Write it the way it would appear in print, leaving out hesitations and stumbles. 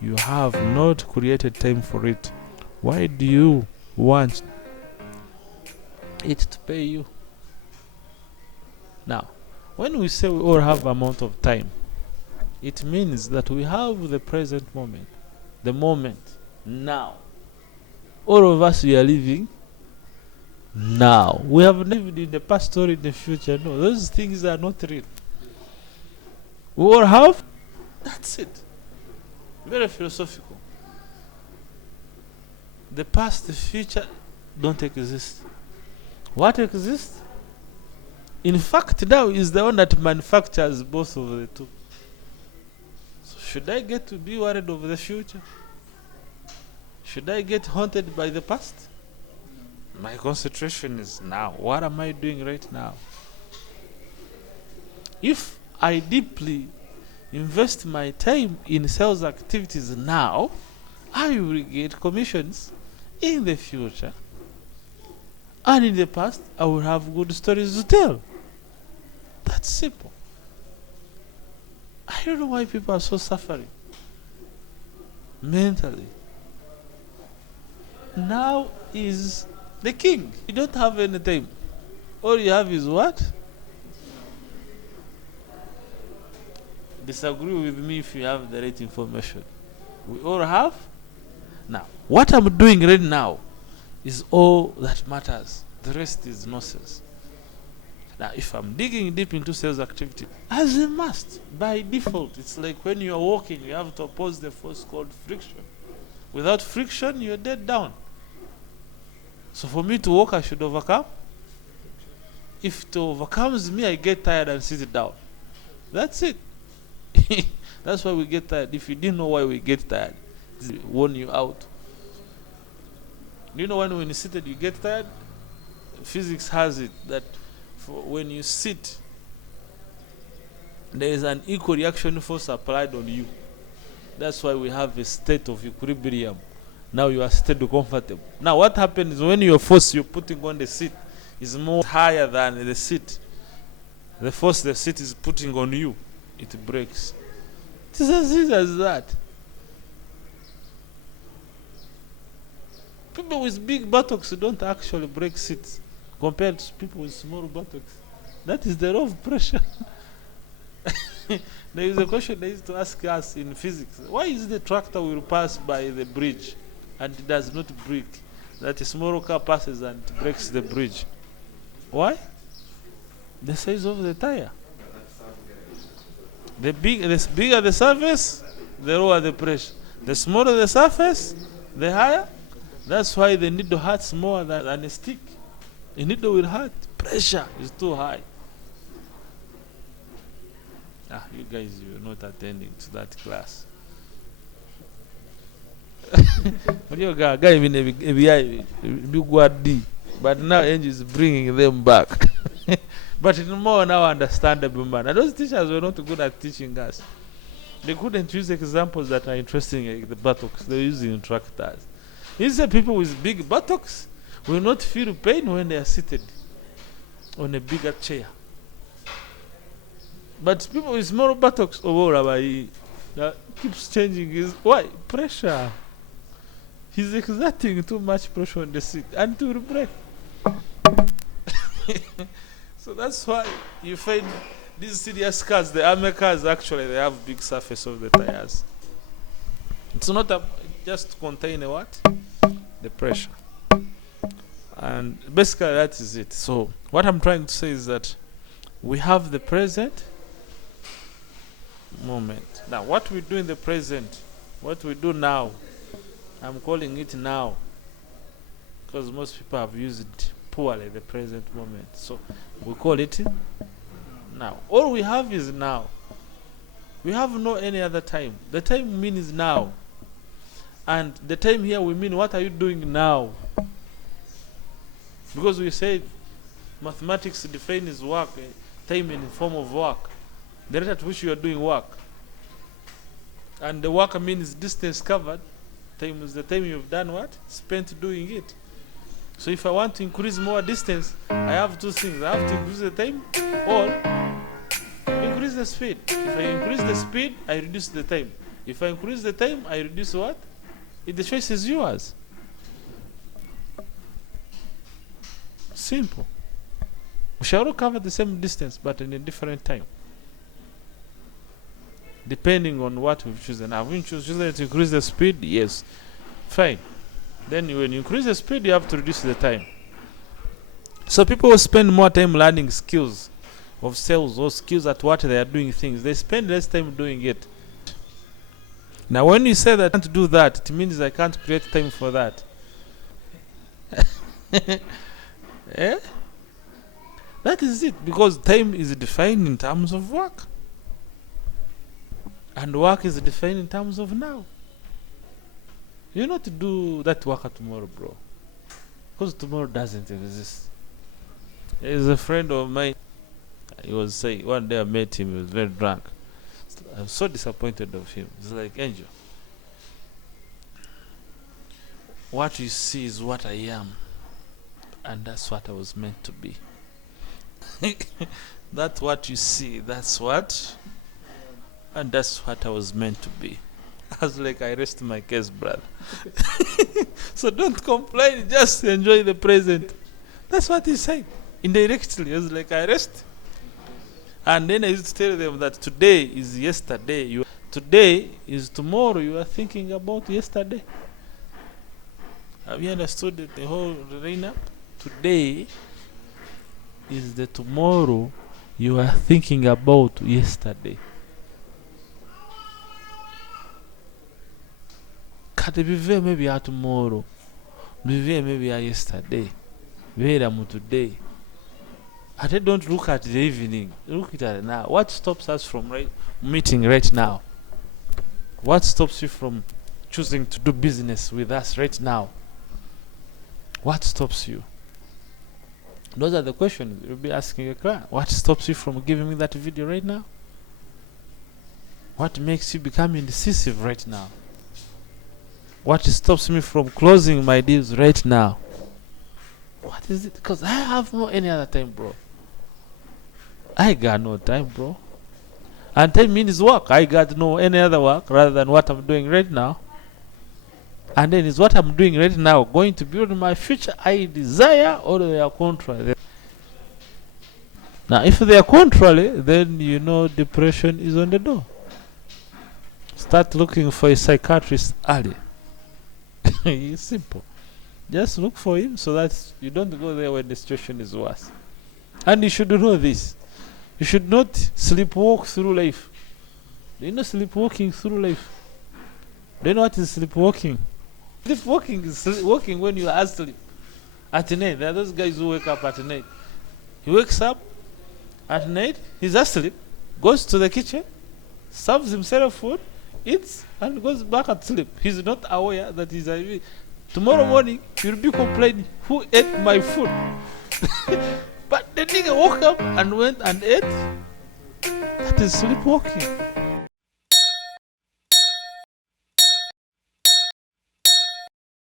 You have not created time for it. Why do you want it to pay you? Now, when we say we all have amount of time, it means that we have the present moment, the moment, now. All of us, we are living now. We have lived in the past or in the future. No, those things are not real. We all have, that's it. Very philosophical. The past, the future don't exist. What exists? In fact, now is the one that manufactures both of the two. So should I get to be worried over the future? Should I get haunted by the past? My concentration is now. What am I doing right now? If I deeply invest my time in sales activities now, I will get commissions in the future. And in the past, I will have good stories to tell. That's simple. I don't know why people are so suffering mentally. Now is the king. You don't have any time. All you have is what? Disagree with me if you have the right information. We all have. Now, what I'm doing right now is all that matters. The rest is nonsense. Now, if I'm digging deep into sales activity, as a must, by default, it's like when you're walking, you have to oppose the force called friction. Without friction, you're dead down. So for me to walk, I should overcome. If it overcomes me, I get tired and sit down. That's it. That's why we get tired. If you didn't know why we get tired, it warn you out. You know when you're seated, you get tired? Physics has it that when you sit, there is an equal reaction force applied on you. That's why we have a state of equilibrium. Now you are steady, comfortable. Now what happens when your force you're putting on the seat is more higher than the seat? The force the seat is putting on you, it breaks. It's as easy as that. People with big buttocks don't actually break seats compared to people with small buttocks. That is the law of pressure. There is a question they used to ask us in physics. Why is the tractor will pass by the bridge and it does not break? That a small car passes and breaks the bridge. Why? The size of the tire. The bigger the surface, the lower the pressure. The smaller the surface, the higher. That's why the needle hurts more than a stick. A needle will hurt. Pressure is too high. You guys, you're not attending to that class. But now Angie is bringing them back. But in more now understandable manner. Those teachers were not good at teaching us. They couldn't use examples that are interesting like the buttocks. They're using tractors. These are people with big buttocks will not feel pain when they are seated on a bigger chair. But people with small buttocks, that keeps changing his why? Pressure. He's exerting too much pressure on the seat and it will break. So that's why you find these serious cars, the army cars actually they have big surface of the tires. It's not just to contain a what? The pressure. And basically that is it. So what I'm trying to say is that we have the present moment. Now what we do in the present, what we do now, I'm calling it now because most people have used poorly the present moment. So we call it now. All we have is now. We have no any other time. The time means now. And the time here we mean what are you doing now? Because we said mathematics defines work, time in the form of work. The rate at which you are doing work. And the work means distance covered. Time is the time you've done what? Spent doing it. So if I want to increase more distance, I have two things. I have to increase the time or increase the speed. If I increase the speed, I reduce the time. If I increase the time, I reduce what? The choice is yours. Simple. We shall all cover the same distance, but in a different time, depending on what we've chosen. Have we chosen to increase the speed? Yes. Fine. Then when you increase the speed, you have to reduce the time. So people will spend more time learning skills of sales or skills at what they are doing things. They spend less time doing it. Now when you say that I can't do that, it means I can't create time for that. Eh? That is it, because time is defined in terms of work. And work is defined in terms of now. You not to do that work tomorrow, bro. Because tomorrow doesn't exist. There's a friend of mine. He was saying, one day I met him, he was very drunk. I was so disappointed of him. He's like, Angel, what you see is what I am. And that's what I was meant to be. That's what you see, that's what. And that's what I was meant to be. I was like, I rest my case, brother. So don't complain, just enjoy the present. That's what he said. Indirectly, I was like, I rest. And then I used to tell them that today is yesterday. Today is tomorrow. You are thinking about yesterday. Have you understood the whole lineup? Today is the tomorrow you are thinking about yesterday. Kati bive maybe ya tomorrow. Bive maybe ya yesterday. Bive mu today. I don't look at the evening. Look at it now. What stops us from meeting right now? What stops you from choosing to do business with us right now? What stops you? Those are the questions you'll be asking your client. What stops you from giving me that video right now? What makes you become indecisive right now? What stops me from closing my deals right now? What is it? Because I have no any other time, bro. I got no time, bro. And time means work. I got no any other work rather than what I'm doing right now. And then is what I'm doing right now going to build my future I desire, or they are contrary? Now, if they are contrary, then you know depression is on the door. Start looking for a psychiatrist early. It's simple. Just look for him so that you don't go there when the situation is worse. And you should know this. You should not sleepwalk through life. Do you know sleepwalking through life? Do you know what is sleepwalking? Sleepwalking is walking when you are asleep. At night, there are those guys who wake up at night. He wakes up at night, he's asleep, goes to the kitchen, serves himself food, eats, and goes back at sleep. He's not aware that he's awake. Tomorrow morning, you'll be complaining, who ate my food? But the nigga woke up and went and ate. That is sleepwalking.